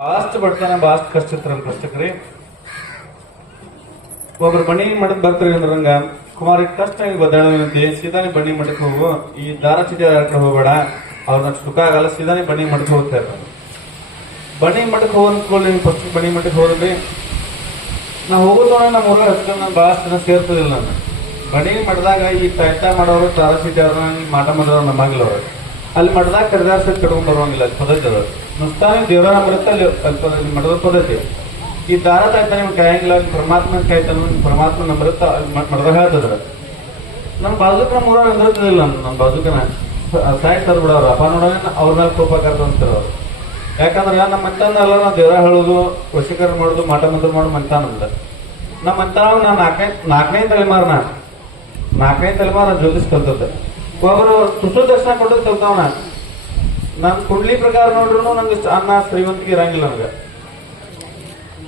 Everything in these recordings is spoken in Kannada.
ಭಾಳಷ್ಟು ಬಡತನ ಭಾಳಷ್ಟು ಕಷ್ಟ ಇತ್ತು ನಮ್ಮ ಕಷ್ಟಕ್ರಿ. ಒಬ್ರು ಬನ್ನಿ ಮಠಕ್ಕೆ ಬರ್ತಾರೆ ಅಂದ್ರಂಗ ಕುಮಾರ್ ಕಷ್ಟ ಬದಲಾವಣೆ ಸೀದಾನಿ ಬನ್ನಿ ಮಠಕ್ಕೆ ಹೋಗು, ಈ ದಾರ ಚೀಟಿ ಕಡೆ ಹೋಗಬೇಡ, ಅವ್ರನ್ನ ಸುಖ ಆಗಲ್ಲ, ಸೀದಾನಿ ಬನ್ನಿ ಮಠಕ್ಕೆ ಹೋಗ್ತಾರೆ. ಬನ್ನಿ ಮಠಕ್ಕೆ ಹೋಗ್ಕೊಳ್ಳಿ, ಫಸ್ಟ್ ಬನ್ನಿ ಮಠಕ್ಕೆ ಹೋದ್ರಿ. ನಾ ಹೋಗೋದೋಣ ನಮ್ಮ ಊರಾಗ ಹಚ್ಕೊಂಡು ನಾನು ಭಾಳಷ್ಟು ಜನ ಸೇರ್ತದಿಲ್ಲ. ನಾನು ಬನ್ನಿ ಮಠದಾಗ ಈ ತಾಯ್ತ ಮಾಡೋರು ದಾರ ಚೀಟಿ ಅವ್ರನ್ನ ಮಾಟ ಮಾಡೋರು ನಮ್ಮಂಗಿಲ್ಲ ಅವ್ರು. ಅಲ್ಲಿ ಮಠದಾಗ ಕರೆದಾರ ಸತ್ ಕಟ್ಕೊಂಡ್ ಬರುವಂಗಿಲ್ಲ, ಅಲ್ಲಿ ಪದ್ಧತಿ ಅದ. ನುಸ್ತಾನೆ ದೇವರ ಬರುತ್ತೆ ಅಲ್ಲಿ ಮಠದ ಪದ್ಧತಿ. ಈ ದಾರ ತಾಯ್ತ ನಿಮ್ಗೆ ಕಾಯಂಗಿಲ್ಲ, ಪರಮಾತ್ಮ ಕಾಯ್ತಾನ, ಪರಮಾತ್ಮ ನಂಬರುತ್ತ ಮಠದಾಗ ಹೇಳ್ತದ್ರ. ನಮ್ಮ ಬಾಜುಕ ನಮ್ಮ ಊರಾಗ ಅಂದಿರ್ತಿದಿಲ್ಲ. ನಮ್ಮ ಬಾಜುಕನ ಸಾಯಿ ಸರ್ ಬಿಡೋರು ಅಪ್ಪ ನೋಡೋಣ ಅವ್ರ ಮೇಲೆ ಕೋಪ ಕರ್ದಂತಾರ ಅವ್ರು. ಯಾಕಂದ್ರೆ ನಮ್ಮ ಮಂತಾನ ಎಲ್ಲ ನಾವು ದೇವರ ಹೇಳೋದು, ವಶೀಕರಣ ಮಾಡೋದು, ಮಾಟ ಮಂತ್ರ ಮಾಡೋದು ಮಂತಾನಂದ. ನಮ್ಮ ಮಂತಾನ ನಾನು ನಾಲ್ಕನೇ ತಲೆಮಾರ ಜ್ಯೋತಿಷ್ ಕಲ್ತದ್ದೆ. ಒಬ್ಬರು ತುಸು ದರ್ಶನ ಕೊಟ್ಟು ಕಲ್ತಾವನ. ನನ್ ಕುಂಡ್ಲಿ ಪ್ರಕಾರ ನೋಡ್ರು ನಂಗೆ ಅನ್ನ ಶ್ರೀಮಂತಿಗೆ ಇರಂಗಿಲ್ಲ. ನನಗೆ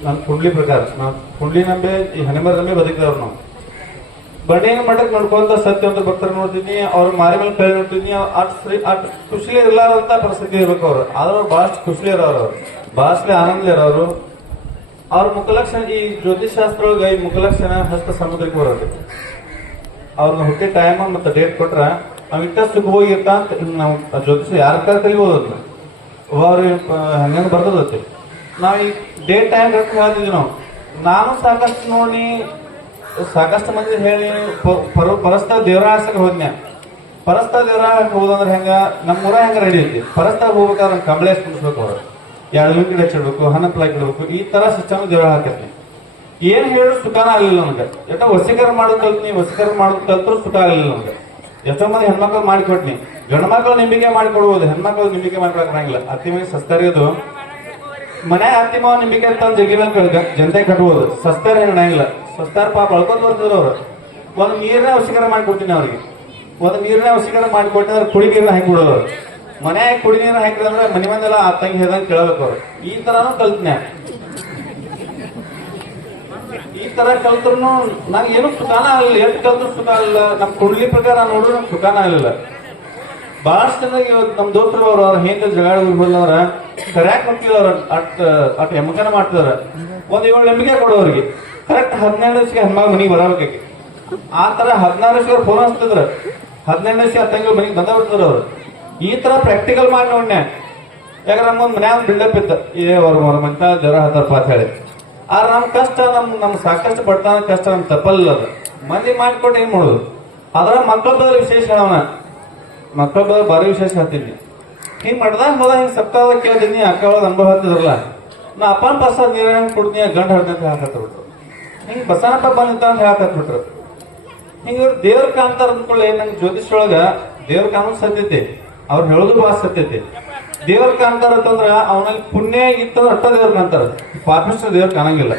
ನನ್ನ ಕುಂಡ್ಲಿ ಪ್ರಕಾರ ನಾವು ಕುಂಡ್ಲಿ ನಂಬೆ ಈ ಹನಿಮರ ನಂಬೆ ಬದುಕಿದವ್ರು. ನಾವು ಬಂಡಿ ಮಠಕ್ಕೆ ನೋಡ್ಕೊಂತ ಸತ್ಯ ಅಂತ ಭಕ್ತರು ನೋಡ್ತೀನಿ, ಅವ್ರ ಮಾರಿ ಮೇಲೆ ಕೈ ನೋಡ್ತೀನಿ. ಅಟ್ ಖುಷಿಲಿ ಇರ್ಲಾರಂತ ಪರಿಸ್ಥಿತಿ ಇರ್ಬೇಕು ಅವ್ರು. ಆದ್ರೆ ಬಹಳಷ್ಟು ಖುಷಿಲಿ ಇರೋರು, ಅವ್ರು ಬಹಳಷ್ಟು ಆನಂದ ಇರೋರು. ಅವ್ರ ಮುಖಲಕ್ಷಣ ಈ ಜ್ಯೋತಿಷ್ ಶಾಸ್ತ್ರ ಒಳಗೆ ಈ ಮುಖಲಕ್ಷಣ ಹಸ್ತ ಸಮುದ್ರಕ್ಕೆ ಬರೋದು. ಅವ್ರನ್ನ ಹುಟ್ಟಿ ಟೈಮ್ ಮತ್ತೆ ಡೇಟ್ ಕೊಟ್ರ ನಾವ್ ಇಟ್ಟ ಸುಖವಾಗಿ ಇರ್ತಾ ಅಂತ ನಾವು ಜ್ಯೋತಿಷ ಯಾರ ಕಲಿಬೋದು. ಅವ್ರು ಹಂಗಂಗೆ ಬರ್ತದತ್ತೆ. ನಾವ್ ಈ ಡೇಟ್ ಟೈಮ್ ಕರೆಕ್ಟ್ ಹೇಳ್ತಿದ್ವಿ. ನಾನು ಸಾಕಷ್ಟು ನೋಡಿ ಸಾಕಷ್ಟು ಮಂದಿ ಹೇಳಿ ಪರಸ್ತ ದೇವರ ಹಾಸಕ್ಕೆ ಹೋದ್ನ್ಯಾ. ಪರಸ್ತ ದೇವರ ಹೋದಂದ್ರೆ ಹೆಂಗ ನಮ್ಮ ಊರ ಹೆಂಗ ರೆಡಿ ಐತಿ. ಪರಸ್ತಾಗ ಹೋಗ್ಬೇಕಾದ್ರೆ ಕಂಬಳೇಶ್ ಕುಡಿಸ್ಬೇಕು, ಅವ್ರು 2 ಗಿಡ ಹಚ್ಚಿಡ್ಬೇಕು, ಹಣ್ಣಪ್ಲಾಕ್ ಇಡ್ಬೇಕು, ಈ ತರ ಸಿಸ್ಟಮ್ ದೇವರ ಹಾಕತ್ನಿ. ಏನ್ ಹೇಳಿ ಸುಖಾನ ಆಗಲಿಲ್ಲ ನನಗೆ. ಎಷ್ಟೋ ವಶೀಕರಣ ಮಾಡೋದು ಕಲ್ತೀನಿ, ವಶೀಕರಣ ಮಾಡೋದು ಕಲ್ತರು ಸುಖ ಆಗಲಿಲ್ಲ ನನಗೆ. ಎಷ್ಟೋ ಮಂದಿ ಹೆಣ್ಮಕ್ಳು ಮಾಡಿಕೊಟ್ನಿ. ಗಂಡು ಮಕ್ಕಳು ನಿಂಬಿಕೆ ಮಾಡಿಕೊಡ್ಬೋದು, ಹೆಣ್ಮಕ್ಳು ನಿಂಬಿಕೆ ಮಾಡ್ಕೊಳಂಗಿಲ್ಲ. ಅತ್ತಿ ಮನೆ ಸಸ್ತರಿಯೋದು ಮನೆ ಅತ್ತಿ ಮಾವ ನಿಂಬಿಕೆ ಅಂತ ಜಗಿ ಮೇಲೆ ಜನತೆ ಕಟ್ಬೋದು. ಸಸ್ತಾರ ಹೇಳಂಗಿಲ್ಲ. ಸಸ್ತಾರ ಪಾಪ ಅಳ್ಕೊಂಡ್ ಬರ್ತಿದ್ರು ಅವ್ರು. ಒಂದು ನೀರನ್ನ ವಶೀಕರಣ ಮಾಡಿಕೊಡ್ತೀನಿ ಅವ್ರಿಗೆ. ಒಂದು ನೀರನ್ನ ವಶೀಕರಣ ಮಾಡಿಕೊಟ್ಟಿದ್ರೆ ಕುಡಿ ನೀರನ್ನ ಹಾಕಿಬಿಡೋರು. ಮನೆ ಕುಡಿ ನೀರು ಹಾಕಿದ್ರೆ ಮನೆ ಮಂದೆಲ್ಲ ಆ ತಂಗಿ ಹೇಳ್ದಂಗೆ ಕೇಳಬೇಕು ಅವ್ರು. ಈ ತರಾನು ಕಲ್ತನೆ. ಈ ತರ ಕಲ್ತ್ರು ನಂಗೆ ಏನು ಸುಖಾನ ಆಗಲಿಲ್ಲ. ಎಷ್ಟು ಕಲ್ತ್ರು ಸುಖ ಆಗಲಿಲ್ಲ. ನಮ್ ಕುಂಡ್ಲಿ ಪ್ರಕಾರ ನೋಡ್ರು ನಮ್ಗೆ ಸುಖಾನ ಆಗಲಿಲ್ಲ. ಬಹಳಷ್ಟು ಜನ ಇವತ್ತು ನಮ್ ದೋಸ್ತರು ಅವ್ರ ಹಿಂದೆ ಜಗಳ ಹೋಗ್ಬೋದಂದ್ರ ಕರ್ಯಾಕ್ ಹೋಗ್ತಿದ್ರು. ಅವ್ರ ಅಟ್ ಎಮ್ಮಕನ ಮಾಡ್ತಿದಾರ. 7 ಎಮ್ಮಿಗೆ ಕೊಡೋರಿಗೆ ಕರೆಕ್ಟ್ 12 ದಿವಸಕ್ಕೆ ಹೆಣ್ಮಗ ಮನಿಗೆ ಬರಬೇಕಾಗಿ. ಆ ತರ 16 ದಿವಸ ಫೋನ್ ಹಚ್ತಿದ್ರ. 12 ದಿವಸ ತಂಗಿ ಮನಿಗೆ ಬಂದ ಬಿಡ್ತಾರ ಅವ್ರು. ಈ ತರ ಪ್ರಾಕ್ಟಿಕಲ್ ಮಾಡಿ ನೋಡ್ನೆ. ಯಾಕಂದ್ರೆ ನಮ್ಗೊಂದು ಮನ್ಯಾಗ ಬಿಲ್ಡಪ್ ಇತ್ತು, ಅವ್ರ ಮಂತ ಜ್ವರ ಹತ್ತಾರಪ್ಪ ಅಂತ ಹೇಳಿ. ಆದ್ರೆ ನಮ್ ಕಷ್ಟ ನಮ್ ಸಾಕಷ್ಟು ಬಡ್ತಾನ ಕಷ್ಟ ನಮ್ ತಪ್ಪಲ್ಲ. ಅದು ಮಂದಿ ಮಾಡಿಕೊಟ್ಟು ಏನ್ ಮಾಡೋದು. ಅದ್ರ ಮಕ್ಕಳ ಬದಲು ವಿಶೇಷ ಹೇಳವನ. ಮಕ್ಕಳ ಬದಲು ಭಾರಿ ವಿಶೇಷ ಹೇಳ್ತೀನಿ. ಹಿಂಗ್ ಮಾಡ್ದಾಗ ಹೋದ ಹಿಂಗ್ ಸಪ್ತಾಹ ಕೇಳ್ತೀನಿ. ಅಕ್ಕ ಒಳಗೆ ಅನುಭವ ಹತ್ತಿದ್ರಲ್ಲ, ನಾ ಅಪ್ಪನ ಪ್ರಸಾದ್ ನೀರ ಹೆಂಗ್ ಕೊಡ್ತೀನಿ ಗಂಡ ಹೇಳ್ತೀನಿ ಅಂತ ಹೇಳಕತ್ಬಿಟ್ರು. ಹಿಂಗ್ ಬಸನಪ್ಪ ಬಂದಿತ್ತ ಅಂತ ಹೇಳಕತ್ಬಿಟ್ರು. ಹಿಂಗ ಇವ್ರು ದೇವ್ರ ಕಾಣ್ತಾರ ಅಂದ್ಕೊಳ್ಳಿ. ನಂಗೆ ಜ್ಯೋತಿಷ್ ಒಳಗ ದೇವ್ರ ಕಾಣೋದು ಸತ್ಯತೆ, ಅವ್ರು ಹೇಳೋದು ಭಾಳ ಸತ್ಯತೆ. ದೇವ್ರ ಕಾಣ್ತಾರ ಅಂತಂದ್ರ ಅವನಲ್ಲಿ ಪುಣ್ಯ ಇತ್ತಂದ್ರೆ ಅಟ್ಟ ದೇವ್ರ ಕಾಣ್ತಾರ, ಪಾಪಿಷ್ಟ ದೇವ್ರ ಕಾಣಂಗಿಲ್ಲ.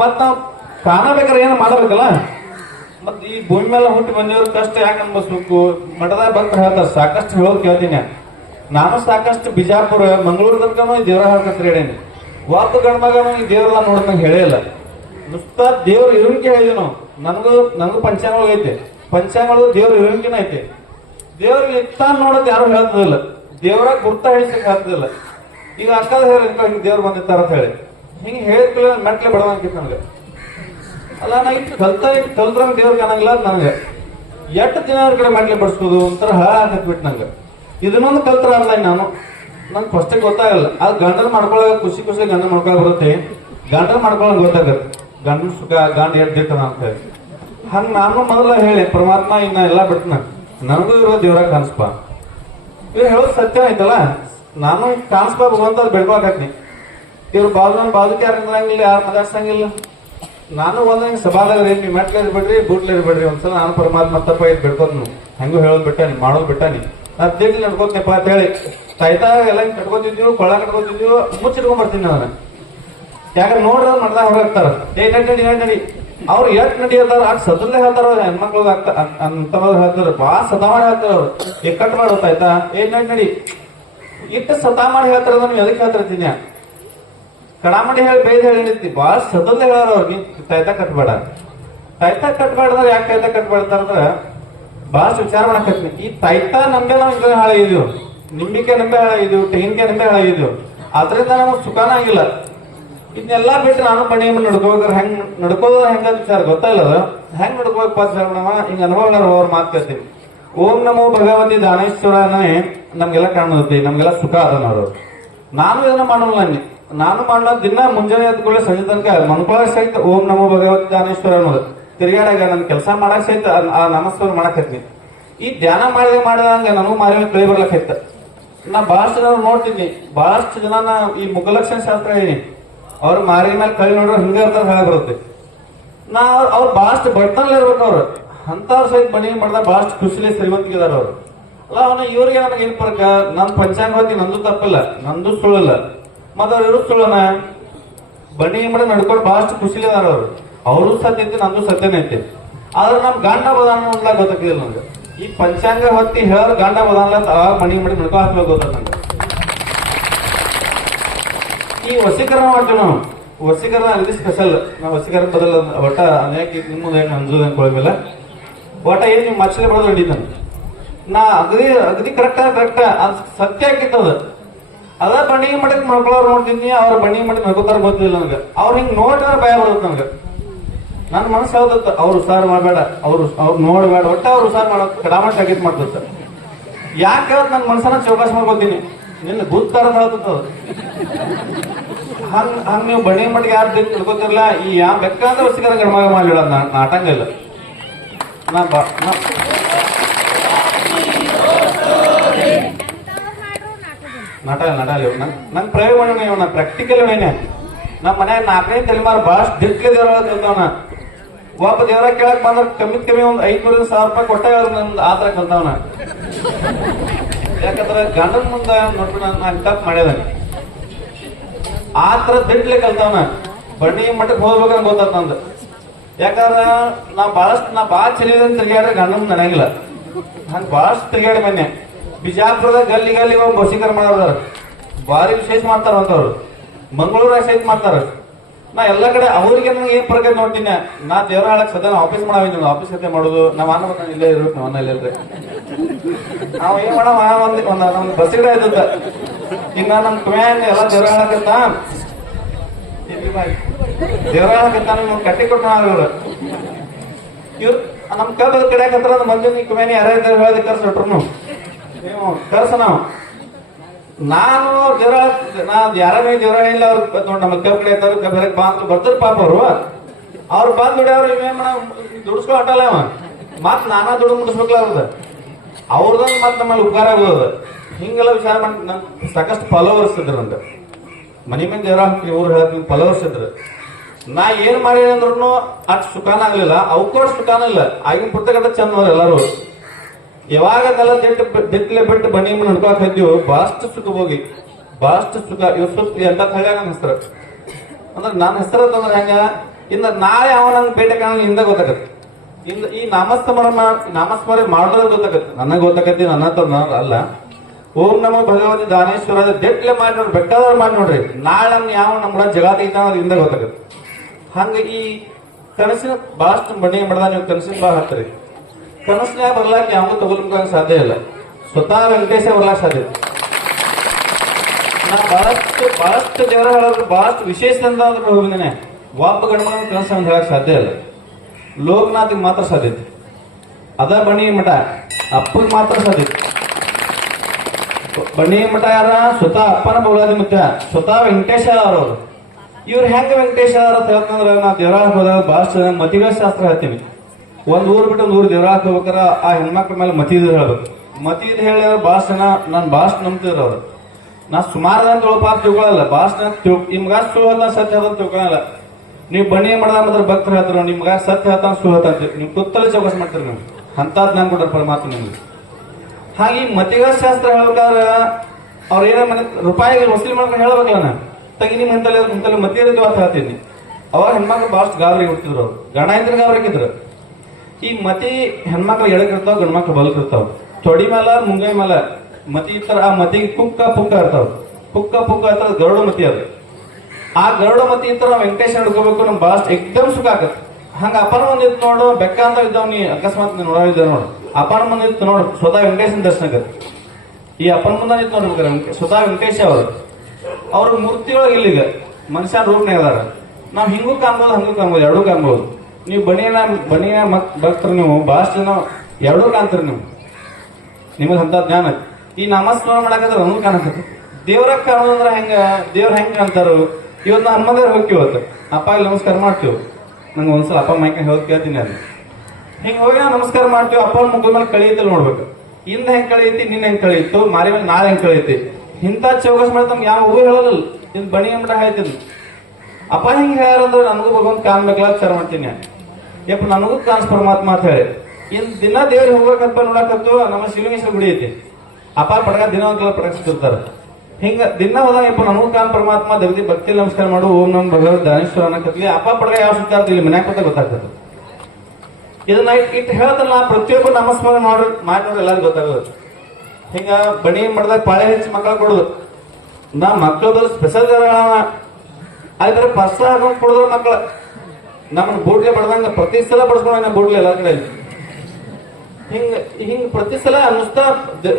ಮತ್ ನಾವ್ ಕಾಣಬೇಕಾದ್ರೆ ಏನ್ ಮಾಡಬೇಕಲ್ಲ. ಮತ್ ಈ ಭೂಮಿ ಮೇಲೆ ಹುಟ್ಟಿ ಬಂದಿವ್ರ ಕಷ್ಟ ಯಾಕೆ ಅನ್ಬಸ್ಬೇಕು. ಮಠದಾಗ ಭಕ್ತರು ಹೇಳ್ತಾರ, ಸಾಕಷ್ಟು ಹೇಳೋದು ಕೇಳ್ತೀನಿ. ನಾನು ಸಾಕಷ್ಟು ಬಿಜಾಪುರ ಮಂಗಳೂರು ತನಕ ದೇವ್ರ ಹಾಕತ್ರಿ ಹೇಳೇನಿ. ಒಬ್ಬ ಗಂಡ ಮಗನು ಈ ದೇವ್ರ ನೋಡ್ದಂಗೆ ಹೇಳೇ ಇಲ್ಲ. ನುಸ್ತ ದೇವ್ರ ಇರುವಿಕೆ ಹೇಳಿದ್ವಿ ನಾವು. ನನಗೂ ಪಂಚಾಂಗ ಐತೆ. ಪಂಚಾಂಗ ದೇವ್ರ ಇರುವಿಕೆನ ಐತೆ. ದೇವ್ರ ಇತ್ತ ನೋಡೋದು ಯಾರು ಹೇಳ್ತದಿಲ್ಲ. ದೇವ್ರ ಗುರ್ತ ಹೇಳಿಸಕ್ ಆಗ್ತದಿಲ್ಲ. ಈಗ ಅಕ್ಕದ ಹೇಳಿ ಹಿಂಗ್ ದೇವ್ರು ಬಂದಿರ್ತಾರ ಅಂತ ಹೇಳಿ ಹಿಂಗ್ ಹೇಳಿದ್ಮೇಲೆ ಮೆಟ್ಲೆ ಬಡವಂಕಿತ್ತು ನನಗೆ. ಅಲ್ಲ ನಾ ಇಟ್ಟು ಕಲ್ತ್ರಂಗ ದೇವ್ರ ಕಾಣಂಗಿಲ್ಲ ನನಗೆ. ಎಷ್ಟು ದಿನ ಅವ್ರ ಕಡೆ ಮೆಟ್ಲೆ ಬಡಿಸ್ಬೋದು ಒಂಥರ ಹಾಕತ್ಬಿಟ್ಟು ನಂಗೆ. ಇದನ್ನೊಂದು ಕಲ್ತರ ಅಲ್ಲ ನಾನು. ನಂಗೆ ಫಸ್ಟಿಗೆ ಗೊತ್ತಾಗಲ್ಲ. ಅದು ಗಂಡನ ಮಾಡ್ಕೊಳಗ ಖುಷಿ ಗಂಡ ಮಾಡ್ಕೊಳಕ್ ಬರುತ್ತೆ. ಗಂಡನ ಮಾಡ್ಕೊಳಕ್ ಗೊತ್ತಾಗತ್ತೆ ಗಂಡನ ಸುಖ, ಗಂಡ ಎದ್ದಿಟ್ಟನ ಅಂತ ಹೇಳಿ. ಹಂಗ ನಾನು ಮೊದಲ ಹೇಳಿ ಪರಮಾತ್ಮ ಇನ್ನ ಎಲ್ಲಾ ಬಿಟ್ಟನ ನನಗೂ ಇರೋ ದೇವ್ರಾಗ ಕಾಣಿಸ್ಪ. ಇವ್ರು ಹೇಳೋದು ಸತ್ಯ ಆಯ್ತಲ್ಲ. ನಾನು ಕಾಣಿಸ್ಬಾ ಭಗವಂತ ಬೆಳ್ಕೊಳಕತ್ನಿ. ಇವ್ರು ಬಾಜುಕ್ಕೆ ಯಾರು ನಿಂದ್ರಂಗಿಲ್ಲ, ಯಾರು ಮಾತಾಡ್ಸಂಗಿಲ್ಲ. ನಾನು ಒಂದ್ ಸಭಾದಾಗ ನೀವು ಮೆಟ್ಲ ಇರ್ಬೇಡ್ರಿ, ಬೂಟ್ಲ ಇರ್ಬೇಡ್ರಿ. ಒಂದ್ಸಲ ನಾನು ಪರಮಾತ್ಮ ತಪ್ಪ ಇದ್ ಬಿಡ್ಕೋದ್ನು. ಹೆಂಗೂ ಹೇಳೋದ್ ಬಿಟ್ಟಾನಿ, ಮಾಡೋದ್ ಬಿಟ್ಟಾನಿ. ನಾ ದಿಡ್ಲಿ ನಡ್ಕೋತನಪ್ಪ ಅಂತ ಹೇಳಿ ತಾಯ್ತಾ ಎಲ್ಲ ಕಟ್ಕೋತಿದ್ವಿ, ಕೊಳ ಕಟ್ಕೋತಿದ್ವಿ, ಮುಚ್ಚಿಟ್ಕೊಂಡ್ ಬರ್ತೀನಿ ನಾನು. ಯಾಕಂದ್ರೆ ನೋಡ್ರ ಮಾಡ್ದಾಗ ಹೊರಗಾಗ್ತಾರ, ನಡಿ ಅವ್ರು ಎಟ್ ನಡಿಯತಾರ ಅಟ್ ಸದಲ್ಲೇ ಹೇಳ್ತಾರ. ಹೆಣ್ಮಕ್ಳು ಅಂತ ಹೇಳ್ತಾರ, ಬಾಳ ಸತಾ ಮಾಡಿ ಹೇಳ್ತಾರ ಅವ್ರು. ಕಟ್ ಮಾಡೋತಾಯ್ತಾ ನಡಿ ಇಟ್ಟು ಸತಾ ಮಾಡಿ ಹೇಳ್ತಾರ. ನೀವು ಎದಕ್ಕೆ ಹೇಳ್ತಿರ್ತೀನಿ ಕಡಾಮಡಿ ಹೇಳಿ ಬೈದ್ ಹೇಳಿರ್ತಿ. ಬಾಳ ಸದಲ್ಲೇ ಹೇಳಾರ ಅವ್ರಿಗೆ ತಾಯ್ತಾ ಕಟ್ಬೇಡ. ತಾಯ್ತಾ ಕಟ್ಬಾರ್ದಾರ. ಯಾಕೆ ತಾಯ್ತಾ ಕಟ್ಬಾರ್ದಾರ ಬಹಳಷ್ಟು ವಿಚಾರ ಮಾಡಕತ್ನಿ. ಈ ತಾಯ್ತಾ ನಂಬೆ ನಾವು ಹಾಳಾಗಿದ್ವು, ನಿಂಬಿಕೆ ನಂಬೆ ಹಾಳಾಗಿದ್ವು, ತೆಂಗಿನಕಾಯಿ ನಂಬೆ ಹಾಳಾಗಿದ್ವು. ಅದರಿಂದ ನಮಗ್ ಸುಖಾನ ಆಗಿಲ್ಲ. ಇದನ್ನೆಲ್ಲಾ ಬಿಟ್ಟು ನಾನು ಬಣಿ ನಡ್ಕೋಬೇಕಾದ್ರೆ ಹೆಂಗ್ ನಡ್ಕೋದ ಹೆಂಗ ವಿಚಾರ ಗೊತ್ತಾಯಿಲ್ಲ. ಅದು ಹೆಂಗ್ ನಡ್ಕೋಬೇಕಪ್ಪ ಶರಣವ ಹಿಂಗ ಅನುಭವ ಅವ್ರ ಮಾತು ಕೇಳ್ತೀವಿ. ಓಂ ನಮೋ ಭಗವತಿ ದಾನೇಶ್ವರನೇ ನಮ್ಗೆಲ್ಲ ಕಾಣುತ್ತೆ, ನಮ್ಗೆಲ್ಲ ಸುಖ ಅದನ್ನವರು. ನಾನು ಇದನ್ನ ಮಾಡೋಲ್ಲ, ನಾನು ಮಾಡೋ ದಿನ ಮುಂಜಾನೆ ಎದ್ಕೊಳ್ಳಿ ಸಂಜೆ ತನಕ ಮನ್ಕೊಳಕ್ ಸಹಿತ ಓಂ ನಮೋ ಭಗವತಿ ದಾನೇಶ್ವರ ಅನ್ನೋದು ತಿರ್ಗಾಡಾಗ ನನ್ ಕೆಲಸ ಮಾಡಕ್ ಸಹಿತ ಆ ನಮಸ್ಕಾರ ಮಾಡಕ್ ಹತ್ತೀನಿ. ಈ ಧ್ಯಾನ ಮಾಡಿದಂಗ ನನಗೂ ಮಾರಿ ಕೈ ಬರ್ಲಕ್ ನಾ ಬಹಳಷ್ಟು ಜನ ನೋಡ್ತೀನಿ, ಬಹಳಷ್ಟು ಜನ ನಾ ಈ ಮುಖಲಕ್ಷಣ ಶಾಸ್ತ್ರ ಹೇಳಿ ಅವ್ರ ಮಾರಿ ಮೇಲೆ ಕೈ ನೋಡ್ರೆ ಹಿಂಗ ಇರ್ತಾರೆ ಹೇಳ ಬರುತ್ತೆ. ನಾ ಅವ್ರು ಬಹಳಷ್ಟು ಬಡ್ತನಲ್ಲ ಇರ್ಬೇಕು. ಅವ್ರು ಅಂತವ್ರ ಸಹಿತ ಬಣಿ ಮಾಡ್ದ ಬಹಳಷ್ಟು ಖುಷಿಲಿ ಶ್ರೀಮಂತಿಗಿದಾರ ಅವ್ರು. ಅಲ್ಲ ಅವನ ಇವ್ರಿಗೆ ನನಗೆ ಏನ್ ಫರ್ಕ, ನನ್ ಪಂಚಾಂಗ ಹೋಗಿ ನಂದು ತಪ್ಪಿಲ್ಲ, ನಂದು ಸುಳ್ಳಲ್ಲ, ಮತ್ತ ಅವ್ರು ಇರೋ ಸುಳ್ಳನ ಬಣಿ ಮಾಡಿ ನಡ್ಕೊಂಡು ಬಹಳಷ್ಟು ಖುಷಿಲಿ ಇದಾರ ಅವ್ರು. ಅವರು ಸತ್ಯ ಐತಿ, ನಂದು ಸತ್ಯನೇ ಐತಿ. ಆದ್ರೆ ನಮ್ ಗಂಡ ಬದಾನ ಗೊತ್ತಾಗ್ತಿಲ್ಲ ನಂಗೆ. ಈ ಪಂಚಾಂಗ ಹೊತ್ತಿ ಹೇಳ ಗಂಡ ಬದಾನಲ್ಲ ಆ ಬಣಿ ಮಾಡಿ ನಡ್ಕೊ ಹಾಕ್ಬೇಕು ಗೊತ್ತ ನಂಗೆ. ಈ ವಶೀಕರಣ ಮಾಡ್ತೀವಿ ನಾವು. ವಶೀಕರಣ ಅಲ್ಲಿ ಸ್ಪೆಷಲ್. ನಾವು ವಶೀಕರಣ ಬದಲ ಒಟ್ಟ ಅನೇಕ ನಿಮ್ಮದು ಹೆಂಗ್ ಅಂಜೋದು ಅನ್ಕೊಳಗಿಲ್ಲ. ಒಟ್ಟ ಏನ್ ನೀವು ಮಚ್ಚಲೆ ಬರೋದು ಹಿಡಿ ನಾ ಅಗದಿ ಕರೆಕ್ಟ್ ಅದ್ ಸತ್ಯ ಆಗಿತ್ತದ. ಅದ ಬಣ್ಣಿ ಮಠಕ್ ಮಾಡ್ಕೊಳ್ಳೋರು ನೋಡ್ತೀನಿ, ಅವ್ರ ಬಣ್ಣಿ ಮಠಕ್ ನಡ್ಕೋತಾರ ಗೊತ್ತಿಲ್ಲ ನನಗೆ. ಅವ್ರ ಹಿಂಗ್ ನೋಡಿದ್ರೆ ಭಯ ಬರುತ್ತೆ ನನಗೆ. ನನ್ನ ಮನಸ್ಸು ಯಾವ್ದತ್ತ, ಅವ್ರು ಸಾರ್ ಮಾಡಬೇಡ, ಅವ್ರು ನೋಡ್ಬೇಡ, ಒಟ್ಟ ಅವ್ರು ಸಾರ್ ಮಾಡೋ ಕಡಾಮಟ್ ಆಗಿತ್ ಮಾಡ್ತದ. ಯಾಕೆ ನನ್ನ ಮನಸ್ಸನ್ನ ಚೌಕಾಸ್ ಮಾಡ್ಕೊತೀನಿ, ನಿನ್ನ ಗುತ್ತಾರ ಹೇಳ್ತದ. ಹಂಗ ನೀವು ಬಣ್ಣಿ ಮಟ್ಟಿಗೆ ಯಾರು ತಿಳ್ಕೊತಿರ್ಲ, ಈ ಯಾ ಬೇಕಾದ ವಸಿಕರ ಗಣಮಾಗ ಮಾಡಲಿಲ್ಲ, ನಾಟಂಗ ಇಲ್ಲ. ನನ್ ಪ್ರಯೋಗ ಮಾಡೋಣ, ಪ್ರಾಕ್ಟಿಕಲ್ ವೇನೆ. ನಮ್ಮ ಮನ್ಯಾಗ 4ನೇ ತಲೆಮಾರು ಬಹಳಷ್ಟು ದಿಟ್ಲೆ ದೇವರ ಕಲ್ತಾವನ. ಒಬ್ಬ ದೇವರ ಕೇಳಕ್ ಬಂದ್ರ ಕಮ್ಮಿ ಒಂದ್ 500,000 ರೂಪಾಯಿ ಕೊಟ್ಟ ನಮ್ದು ಆತರ ಕಲ್ತಾವನ. ಯಾಕಂದ್ರೆ ಗಂಡನ ಮುಂದ ನೋಡ್ರಿ ನಾನು ತಪ್ಪು ಮಾಡ್ಯದ ಆತರ ದಿಟ್ಲೆ ಕಲ್ತಾವನ. ಬಣ್ಣಿ ಮಟ್ಟಕ್ಕೆ ಹೋಗ್ಬೇಕಂತ ಗೊತ್ತಾತ ನಂದು. ಯಾಕಂದ್ರ ನಾ ಬಾಳ ಚಲಿದಂತ ತಿರ್ಗಾಡ್ರೆ ಗಂಡನ ನನಗಿಲ್ಲ. ಹಂಗ ಬಹಳಷ್ಟು ತಿರ್ಗಾಡಿ ಬನ್ನಿ. ಬಿಜಾಪುರದ ಗಲ್ಲಿ ಹೋಗಿ ವಶೀಕರಣ ಮಾಡೋದಾರ ಭಾರಿ ವಿಶೇಷ ಮಾಡ್ತಾರ ಅಂತವ್ರು. ಮಂಗಳೂರಾಗ ಸಹಿತ ಮಾಡ್ತಾರ. ನಾ ಎಲ್ಲಾ ಕಡೆ ಅವ್ರಿಗೆ ನಂಗೆ ಏನ್ ಪ್ರಕಾರ ನೋಡ್ತೀನಿ. ನಾ ದೇವರ ಹಾಳಕ್ ಸದ್ಯ ಆಫೀಸ್ ಮಾಡಾವಿದ್ವಿ, ಆಫೀಸ್ ಸತ್ಯ ಮಾಡೋದು ನಾವ್ ಅನ್ನ ಇಲ್ಲೇ ಇರ್ಬೇಕು. ನಾವ್ ಇಲ್ಲೇ ನಾವ್ ಏನ್ ಮಾಡೋ ನಮ್ ಬಸ್ಸಿಗಡೆ ಆಯ್ತದ. ಈಗ ನಮ್ ಕುಮ್ಯಾನ್ ಎಲ್ಲ ದೇವರ ಹಾಳಕತ್ತ ದೇವರ ಹಾಳಕತ್ತ ನಮ್ ಕಟ್ಟಿ ಕೊಟ್ಟು ಇವ್ರು ಇವ್ರು ನಮ್ ಕಬ್ಬದ ಕಡೆ ಹಾಕಂದ್ರ ಮಂದಿ ಕುಮ್ಯಾನಿ ಯಾರ ಹೇಳೋದ್ ಕರ್ಸ್ಬಿಟ್ರು ನೀವು ಕರ್ಸ. ನಾವು ನಾನು ದೇವರ ಯಾರೇ ದೇವರ ಇಲ್ಲ ಅವ್ರು ನೋಡ್ ನಮ್ಮ ಕಬ್ಬ ಕಡೆ ಆಯ್ತಾರ ಕಬ್ಬರಕ್ ಬಾ ಅಂತ ಬರ್ತಾರ ಪಾಪ ಅವ್ರು ಬಂದ್ ದುಡಿಯವ್ರು ಇವೇನ್ ಮಾಡ ದುಡಿಸ್ಕೊ ಹೊಟ್ಟಲ್ಲ ಅವ. ಮತ್ ನಾನಾ ದುಡ್ಡು ಮುಡಿಸ್ಬೇಕಲ್ಲ ಅವ್ರದೊಂದು ಮತ್ ನಮ್ಮಲ್ಲಿ ಉಪಕಾರ ಆಗೋದು. ಹಿಂಗೆಲ್ಲ ವಿಚಾರ ಮಾಡಿ ನನ್ ಸಾಕಷ್ಟು ಫಾಲೋವರ್ಸ್ ಇದ್ರು ನಂದು. ಮನಿ ಮಂದಿ ದೇವರ ಊರು ಹೇಳ್ತೀನಿ ಫಾಲೋವರ್ಸ್ ಇದ್ರು. ನಾ ಏನ್ ಮಾಡಿದೆ ಅಂದ್ರೂ ಅಷ್ಟು ಸುಖಾನ ಆಗ್ಲಿಲ್ಲ, ಅವಕೋಡ್ ಸುಖಾನ ಇಲ್ಲ. ಆಗಿನ ಪುಸ್ತಕ ಚಂದ ಅವ್ರ ಎಲ್ಲಾರು. ಯಾವಾಗದೆಲ್ಲ ದಿಟ್ಲೆ ಬಿಟ್ಟು ಬನ್ನಿ ನಡ್ಕೊಳಕ್ ಹತ್ತಿವು ಬಹಳಷ್ಟು ಸುಖ ಹೋಗಿ ಬಹಳಷ್ಟು ಸುಖ. ಇವ್ ಸುಖ ಎಂತ ಹಳ್ಳಿ ನನ್ನ ಹೆಸರು ಅಂದ್ರೆ ನನ್ನ ಹೆಸರು ಅಂತಂದ್ರೆ ಹೆಂಗ ಇನ್ನ ನಾಳೆ ಅವ ನಂಗೆ ಭೇಟಿ ಕಾಣ ಹಿಂದ ಗೊತ್ತಾಗತ್ತೆ. ಇನ್ನು ಈ ನಾಮಸ್ಮರಣೆ ಮಾಡೋದ್ರ ಗೊತ್ತಾಗತ್ತೆ. ನನಗ್ ಗೊತ್ತಾಗತ್ತಿ ನನ್ನ ಅಲ್ಲ. ಓಂ ನಮೋ ಭಗವತಿ ದಾನೇಶ್ವರ ದಿಟ್ಲೆ ಮಾಡಿ ನೋಡ್ರಿ, ಬೆಟ್ಟದವ್ರು ಮಾಡಿ ನೋಡ್ರಿ. ನಾಳೆ ಯಾವ ನಮ್ಮ ಜಗತ್ತ ಐತ ಹಿಂದ ಗೊತ್ತಾಗತ್ತೆ. ಹಂಗ ಈ ಕನಸಿನ ಬಹಳಷ್ಟು ಬನ್ನಿ ಮಾಡ್ದ ನೀವು ಕನಸಿನ ಬಾ ಹತ್ತರಿ. ಕನಸಿನ ಬರ್ಲಾಕ ಯಾವ ತಗೊಳ್ಕ ಸಾಧ್ಯ ಇಲ್ಲ. ಸ್ವತಃ ವೆಂಕಟೇಶ ಬರ್ಲಾಕ ಸಾಧ್ಯ. ನಾ ಬಹಳಷ್ಟು ದೇವರ ಹೇಳೋದು ಬಹಳಷ್ಟು ವಿಶೇಷ ಅಂತ ಹೋಗಿದ್ದೇನೆ. ಒಬ್ಬ ಗಂಡ ಕನಸ ಅಂತ ಹೇಳಕ್ ಸಾಧ್ಯ ಇಲ್ಲ. ಲೋಕನಾಥಿಗೆ ಮಾತ್ರ ಸಾಧ್ಯತೆ. ಅದ ಬಣಿ ಮಠ ಅಪ್ಪಗೆ ಮಾತ್ರ ಸಾಧ್ಯತೆ. ಬಣಿ ಮಠ ಯಾರ ಸ್ವತಃ ಅಪ್ಪನ ಬೌಲಾದಿ ಮುಖ್ಯ, ಸ್ವತಃ ವೆಂಕಟೇಶ ಅವರು. ಇವ್ರು ಹೆಂಗ ವೆಂಕಟೇಶ ಅಂತ ಹೇಳ್ತಂದ್ರ ನಾ ದೇವರಾಗ ಹೋದಾಗ ಬಹಳಷ್ಟು ಮತಿಗಳ ಶಾಸ್ತ್ರ ಹೇಳ್ತೀವಿ. ಒಂದ್ ಊರ್ ಬಿಟ್ಟು ಒಂದ್ ಊರ್ ದೇವರಾಗ ಹೋಗ್ಬೇಕಾರ ಆ ಹೆಣ್ಮಕ್ಳ ಮೇಲೆ ಮತಿ ಹೇಳ್ಬೇಕು. ಮತಿ ಹೇಳಿದ್ರೆ ಬಹಳಷ್ಟು ಜನ ನಾನು ಬಹಳಷ್ಟು ನಂಬ್ತಿದ್ರು ಅವ್ರು. ನಾ ಸುಮಾರು ತಿಳ್ಪಾತ್ ತಿಳ್ಕೊಳಲ್ಲ. ಬಹಳಷ್ಟು ನಿಮ್ಗ ಸುಳ್ಳು ಸತ್ಯ ಹೇಳ್ತಾನ ತಿಳ್ಕೊಳಲ್ಲ. ನೀವು ಬಣಿ ಮಾಡ್ದ ಮಾತ್ರ ಭಕ್ತರು ಹೇಳ್ತಾರ ನಿಮ್ಗ ಸತ್ಯ ಹೇಳ್ತಾನ ಸುಳ್ಳು ಹೇಳ್ತಾನ ನೀವು ಕುತ್ತಲೇ ಚೌಕಾಸ್ ಮಾಡ್ತೀರಿ. ನೀವು ಅಂತದ್ ನಾನ್ ಕೊಟ್ಟಾರ ಪರಮಾತ್ಮ ನಿಮ್ಗೆ. ಹಾಗೆ ಮತಿಗಳ ಶಾಸ್ತ್ರ ಹೇಳ್ಬೇಕಾದ್ರ ಅವ್ರ ಏನ ಮನೆ ರೂಪಾಯಿಗೆ ವಸೂಲಿ ಮಾಡ್ಕೊಂಡು ಹೇಳ್ಬೇಕಲ್ಲ. ನಾ ತಗಿ ನಿಮ್ ಇಂತಲ್ಲಿ ಮತಿ ಇರೋದು ಅಂತ ಹೇಳ್ತೀನಿ. ಅವಾಗ ಹೆಣ್ಮಕ್ಳು ಬಹಳಷ್ಟು ಗಾಬರಿಗೆ ಹುಟ್ಟಿದ್ರು. ಅವ್ರು ಗಣ ಇದ್ರ ಗಾಬರಿಗಿದ್ರು. ಈ ಮತಿ ಹೆಣ್ಮಕ್ಳು ಎಳಕಿರ್ತಾವ, ಗಂಡ್ಮಕ್ಳು ಬಲ್ಕಿರ್ತಾವ. ತೊಡಿ ಮೇಲ ಮುಂಗೈ ಮೇಲ ಮತಿ ಇರ್ತಾರ. ಆ ಮತಿಗೆ ಪುಕ್ಕ ಇರ್ತಾವ. ಪುಕ್ಕ ಇರ್ತಾವ ಗರುಡ ಮತಿ ಅದು. ಆ ಗರುಡ ಮತಿ ಇರ್ತಾರ ನಾವ್ ವೆಂಕಟೇಶ ಹಿಡ್ಕೋಬೇಕು. ನಮ್ ಬಹಳಷ್ಟು ಎಕ್ದಮ್ ಸುಖ ಆಗತ್ತೆ. ಹಂಗ ಅಪ್ಪನ ಮುಂದೆ ಇತ್ತು ನೋಡು, ಬೆಕ್ಕ ಅಂತ ಇದ್ದಾವ್ ನೀ ಅಕಸ್ಮಾತ್ ನೋಡಿದ್ದೆ ನೋಡು. ಅಪ್ಪನ ಮುಂದೆ ಇತ್ತು ನೋಡು, ಸ್ವತಃ ವೆಂಕಟೇಶನ್ ದರ್ಶನ ಆಗತ್ತೆ. ಈ ಅಪ್ಪನ ಮುಂದೆ ಇತ್ತು ನೋಡ್ಬೇಕಾರೆ ಸ್ವತಃ ವೆಂಕಟೇಶ ಅವರು ಅವ್ರ ಮೂರ್ತಿಯೊಳಗೆ ಇಲ್ಲಿಗ ಮನುಷ್ಯ ರೂಪನೇ ಅದಾರ. ನಾವ್ ಹಿಂಗೂ ಕಾಣ್ಬೋದು ಹಂಗೂ ಕಾಣ್ಬೋದು, ಎರಡೂ ಕಾಣ್ಬೋದು. ನೀವು ಬಣಿಯ ಭಕ್ತರು ನೀವು ಬಹಳಷ್ಟು ಜನ ಎರಡೂ ಕಾಣ್ತೀರಿ. ನಿಮ್ಮದು ಅಂತ ಜ್ಞಾನ ಈ ನಾಮಸ್ಮರಣ ಮಾಡಕತ್ರ ನಮಗೂ ಕಾಣಕತ್ತ. ದೇವ್ರ ಕಾಣೋದಂದ್ರ ದೇವ್ರ ಹೆಂಗ್ ಕಾಣ್ತಾರ. ಇವತ್ತು ನಾ ಹನುಮಂದೇವ್ರ ಹೋಗ್ತೀವಿ, ಇವತ್ತು ಅಪ್ಪ ಇಲ್ಲಿ ನಮಸ್ಕಾರ ಮಾಡ್ತೀವಿ. ನಂಗೆ ಒಂದ್ಸಲ ಅಪ್ಪ ಮೈಕ ಹೇಳೋದ್ ಕೇಳ್ತೀನಿ ಅಲ್ಲಿ. ಹಿಂಗ್ ಹೋಗಿ ನಾವು ನಮಸ್ಕಾರ ಮಾಡ್ತೀವಿ. ಅಪ್ಪನ ಮುಖದ ಮೇಲೆ ಕಳಿಯುತ್ತಲ್ಲಿ ನೋಡ್ಬೇಕು. ಇಂದ ಹೆಂಗ್ ಕಳಿಯುತ್ತಿ, ನಿನ್ನ ಹೆಂಗ್ ಕಳಿಯಿತು, ಮಾರಿ ಮೇಲೆ ನಾಳೆ ಹೆಂಗ್ ಕಳಿಯುತ್ತಿ. ಇಂಥ ಚೌಕಸ್ ಮಾಡಿ ತಮ್ಗೆ ಯಾವ ಹೂ ಹೇಳೋಲ್ಲ. ಇನ್ ಬಣಿ ಮಠ ಹೇಳ್ತೀನಿ. ಅಪ್ಪ ಹೆಂಗ್ ಹೇಳ್ಯಾರಂದ್ರೆ ನನಗೂ ಭಗವಂತ ಕಾಣ್ಬೇಕಲ್ಲ ವಿಚಾರ ಮಾಡ್ತೀನಿ. ಯಪ್ಪ ನನಗೂ ಕಾಣಿಸ್ ಪರಮಾತ್ಮ ಅಂತ ಹೇಳಿ ಇನ್ ದಿನ ದೇವ್ರಿಗೆ ಹೋಗ್ಬೇಕಂತ ನೋಡಕತ್ತು. ನಮ್ಮ ಶಿವಲಿಂಗೇಶ್ವರ ಗುಡಿ ಐತಿ. ಅಪ್ಪ ಪಟಕ ದಿನ ಒಂದ್ಸಲ ಪಟಕಿಸ್ತಿರ್ತಾರ. ಹಿಂಗ ದಿನ ಹೋದಾಗ ಯಪ್ಪ ನನಗೂ ಕಾಣ್ ಪರಮಾತ್ಮ ದಗದಿ ಭಕ್ತಿ ನಮಸ್ಕಾರ ಮಾಡು, ಓಂ ನಮ್ ಭಗವದ್ ದಾನೇಶ್ವರ ಅನ್ನಕತ್ಲಿ. ಅಪ್ಪ ಪಟಕ ಯಾವ ಸುತ್ತಾರ್ತಿ ಇಲ್ಲಿ ಮನ್ಯಾಗ ಕೊತ್ತ ಗೊತ್ತಾಗ್ತದೆ. ಇದನ್ನ ಇಟ್ಟು ಹೇಳ್ತಲ್ಲ, ಪ್ರತಿಯೊಬ್ಬರು ನಾಮಸ್ಮರಣ ಮಾಡಿ ಎಲ್ಲರಿಗೂ ಗೊತ್ತಾಗೋದು. ಹಿಂಗ ಬಣಿ ಮಠದಾಗ ಪಾಳೆ ಹೆಚ್ಚಿ ಮಕ್ಕಳ ಕೊಡುದು. ನಾ ಮಕ್ಕಳದಲ್ಲಿ ಸ್ಪೆಷಲ್ ಆದ್ರೆ ಪರ್ಸ ಹಾಕೊಂಡ್ ಕೊಡುದ್ರ ಮಕ್ಕಳ ನಮ್ಮನ್ನ ಬೂಡ್ಲೆ ಬಡ್ದಂಗ ಪ್ರತಿ ಸಲ ಬಡ್ಸ್ಕೊಂಡ ಬೂಡ್ಲೆ ಎಲ್ಲ ಕಡೆ. ಹಿಂಗ ಪ್ರತಿ ಸಲ ಅನ್ನಿಸ್ತಾ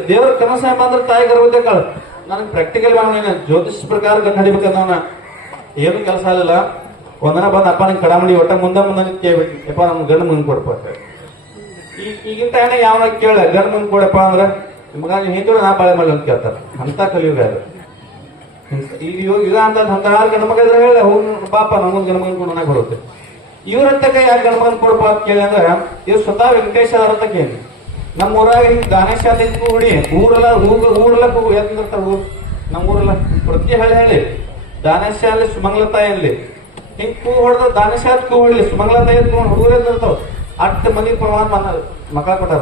ದೇವ್ರ ಕನಸ ಅಂದ್ರೆ ತಾಯಿ ಗರ್ಭತೆ ಕಾಳು. ನನಗೆ ಪ್ರಾಕ್ಟಿಕಲ್ ಜ್ಯೋತಿಷ್ ಪ್ರಕಾರ ನಡಿಬೇಕಂದ ಏನು ಕೆಲಸ ಆಗಲಿಲ್ಲ. ಒಂದನ ಬಂದ ಅಪ್ಪ ನಂಗೆ ಕಡಾಮಡಿ ಒಟ್ಟ ಮುಂದೆ ಕೇಳ್ಬಿಟ್ಟು ಯಪ್ಪ ನಮ್ ಗಂಡ ಮುಂದೆ ಕೊಡಪ್ಪ. ಈಗಿನ ಟೈಮ್ ಯಾವ ಕೇಳ ಗಂಡ ಮುಂದೆ ಕೊಡಪ್ಪ ಅಂದ್ರೆ ಮಗ ಹಿಂಗೆ ನಾ ಬಾಳೆ ಮಾಡಿ ಅಂತ ಕೇಳ್ತಾರ. ಅಂತ ಕಲಿಯುಗ ಅದು. ಈಗ ಇದ ಅಂತ ಗಂಡ ಮಗ ಇದ್ರೆ ಹೇಳ ಹೋಗಿ ಪಾಪ ನಮಗೊಂದು ಗಂಡ ಮಗನ್ ಕೊಡೋಣ ಬರುತ್ತೆ. ಇವ್ರಂತಕ ಯಾಕೆ ಗಂಡ ಮಗನ್ ಕೊಡಪ್ಪ ಅಂತ ಕೇಳಿ ಅಂದ್ರೆ ಇವ್ರು ಸ್ವತಃ ವೆಂಕಟೇಶ ಅವ್ರಂತ ಕೇಳಿ. ನಮ್ಮ ಊರಾಗ ಹಿಂಗ್ ದಾನೇಶ ಹುಡಿ ಊರೆಲ್ಲ ಎತ್ತಿರ್ತಾರ. ನಮ್ಮ ಊರೆಲ್ಲ ಪ್ರತಿ ಹೇಳಿ ದಾನೇಶ ಅಲ್ಲಿ ಸುಮಂಗ್ಲತಾಯಿ ಅಲ್ಲಿ ಹಿಂಗ್ ಕೂ ಹೊಡೆದ ದಾನೇಶ ಕೂ ಹೊಡ್ಲಿ ಸುಮಂಗ್ಲತಾಯಿ ಹುಡುಗರು ಎದ್ದಿರ್ತಾವ. 8 ಮಂದಿ ಪ್ರಮಾಣ ಮಕ್ಕಳ ಕೊಟ್ಟಾರ.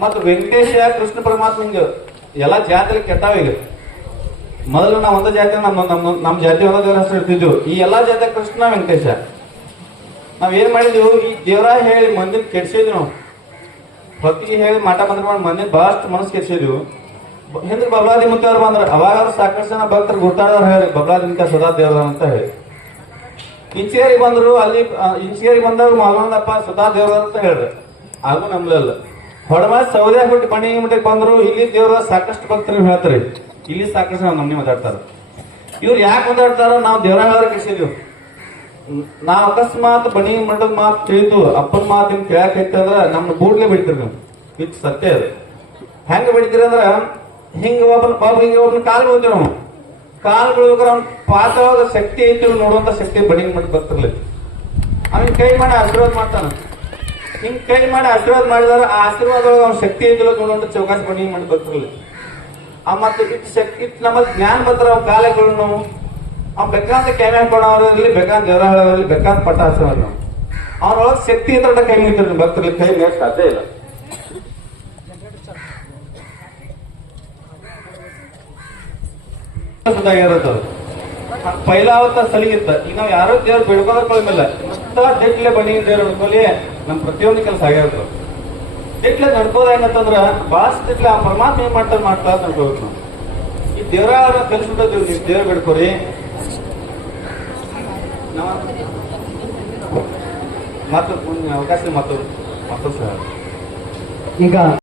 ಮತ್ತ ವೆಂಕಟೇಶ ಕೃಷ್ಣ ಪರಮಾತ್ಮ ಹಿಂಗ ಎಲ್ಲಾ ಜಾತಿ ಕೆಟ್ಟಾವ. ಈಗ ಮೊದಲು ನಾವು ಒಂದ ಜಾತಿ ನಮ್ಮ ಜಾತಿ ಒಂದ ದೇವರ ಹೆಸರು ಇರ್ತಿದ್ವು. ಈ ಎಲ್ಲಾ ಜಾತಿ ಕೃಷ್ಣ ವೆಂಕಟೇಶ. ನಾವ್ ಏನ್ ಮಾಡಿದ್ವಿ, ಈ ದೇವರ ಹೇಳಿ ಮಂದಿನ ಕೆಡ್ಸಿದ್ವಿ. ನಾವು ಭಕ್ತಿಗೆ ಹೇಳಿ ಮಾಟ ಮಂತ್ರ ಮಾಡಿ ಮಂದಿನ ಬಹಳಷ್ಟು ಮನಸ್ಸು ಕೆಡ್ಸಿದ್ವಿ. ಹಿಂದೆ ಬಬಲಾದಿ ಮುತ್ತವ್ರು ಬಂದ್ರ ಅವಾಗ ಸಾಕಷ್ಟು ಜನ ಭಕ್ತರು ಗುರ್ತಾಡೋರು ಹೇಳಿ ಬಬಲಾದಿನ ಸದಾ ದೇವರ ಅಂತ ಹೇಳಿ. ಇಂಚಿಗೇರಿ ಬಂದ್ರು, ಅಲ್ಲಿ ಇಂಚಿಗೇರಿ ಬಂದಾಗ ಮಾಲೊಂದಪ್ಪ ಸದಾ ದೇವರ ಅಂತ ಹೇಳ್ರಿ. ಹಾಗೂ ನಂಬಲಿಲ್ಲ. ಹೊಡಮ ಸೌದೆ ಬಿಟ್ಟು ಬಣಿ ಮಠಕ್ಕೆ ಬಂದ್ರು. ಇಲ್ಲಿ ದೇವರ ಸಾಕಷ್ಟು ಭಕ್ತರು ಹೇಳ್ತಾರೆ. ಇಲ್ಲಿ ಸಾಕಷ್ಟು ನಮ್ಮನೆ ಮಾತಾಡ್ತಾರ. ಇವ್ರು ಯಾಕೆ ಮಾತಾಡ್ತಾರ, ನಾವು ದೇವರ ಹೇಳೋರು ಕೆಡ್ಸಿದ್ವಿ. ನಾವ್ ಅಕಸ್ಮಾತ್ ಬಣಿ ಮಠದ ಮಾತು ತಿಳಿದು ಅಪ್ಪನ ಮಾತಿನ ಕೇಳಕ್ ಐತಂದ್ರ ನಮ್ನ ಬೂಡ್ಲೆ ಬಿಡ್ತೀರಿ ನೀವು. ಇದು ಸತ್ಯ ಅದು. ಹೆಂಗ ಬಿಡ್ತೀರಿ ಅಂದ್ರ ಹಿಂಗ ಒಬ್ಬನ ಕಾಲು ಬೀಳ್ತೀವಿ ನಾವು. ಕಾಲು ಬೀಳ್ಬೇಕಾದ್ರೆ ಅವ್ನ ಪಾತ್ರವಾದ ಶಕ್ತಿ ಐತಿ ನೋಡುವಂತ ಶಕ್ತಿ ಬಣಿ ಮಠ ಬರ್ತಿರ್ಲಿ. ಅವನ್ ಕೈ ಮಾಡಿ ಆಶೀರ್ವಾದ ಮಾಡ್ತಾನ. ಹಿಂಗ್ ಕೈ ಮಾಡಿ ಆಶೀರ್ವಾದ ಮಾಡಿದಾರ ಆ ಆಶೀರ್ವಾದ ಅವ್ನ ಶಕ್ತಿ ಐತಿಲ್ಲ ನೋಡುವಂತ ಚೌಕಾಸಿ ಬಣಿ ಮಠ ಬರ್ತಿರ್ಲಿ. ಆ ಮತ್ತೆ ಇಟ್ಟು ಶಕ್ತಿ ನಮ್ಮ ಜ್ಞಾನ ಬರ್ತಾರ ಅವ್ ಕಾಲಗಳು ನಾವು. ಅವ್ನು ಬೇಕಾದ ಕ್ಯಾಮ್ರಾ ಕೊಡೋರಲ್ಲಿ ಬೇಕಾದ ದೇವರ ಹೇಳೋರಲ್ಲಿ ಬೇಕಾದ ಪಟ್ಟ ಹಚ್ಚೋರು ನಾವು. ಅವ್ರೊಳಗೆ ಶಕ್ತಿ ಇದ್ರೆ ಕೈ ಮುಗಿತಾರೆ ಭಕ್ತರಲ್ಲಿ ಕೈ ಮೇಲೆ ಸಾಧ್ಯ ಇಲ್ಲ. ಪೈಲಾವತ್ತ ಸಲಿಗಿತ್ತ. ಈಗ ನಾವ್ ಯಾರೋ ದೇವ್ರು ಬಿಡ್ಕೋದಕ್ಕೊಳಮಿಲ್ಲ. ಡೆಟ್ಲೆ ಬನ್ನಿ ದೇವ್ರು ಹಿಡ್ಕೊಳ್ಳಿ ನಮ್ ಪ್ರತಿಯೊಂದು ಕೆಲಸ ಆಗಿರ್ತದೆ. ಡೆಟ್ಲೆ ನಡ್ಕೋದ ಹೆಂಗಂತಂದ್ರ ಬಾಸ್ ಡೆಟ್ಲೆ ಆ ಪರಮಾತ್ಮ ಏನ್ ಮಾಡ್ತಾ ನಡ್ಕೋಬೇಕು ನಾವು. ಈ ದೇವ್ರ ಕಲಿಸ್ಬಿಟ್ಟಿದ್ದೀವಿ. ನೀವು ದೇವ್ರು ಬಿಡ್ಕೋರಿ ಮತ್ತೊಂದು ಅವಕಾಶ ಮತ್ತೊಂದು ಈಗ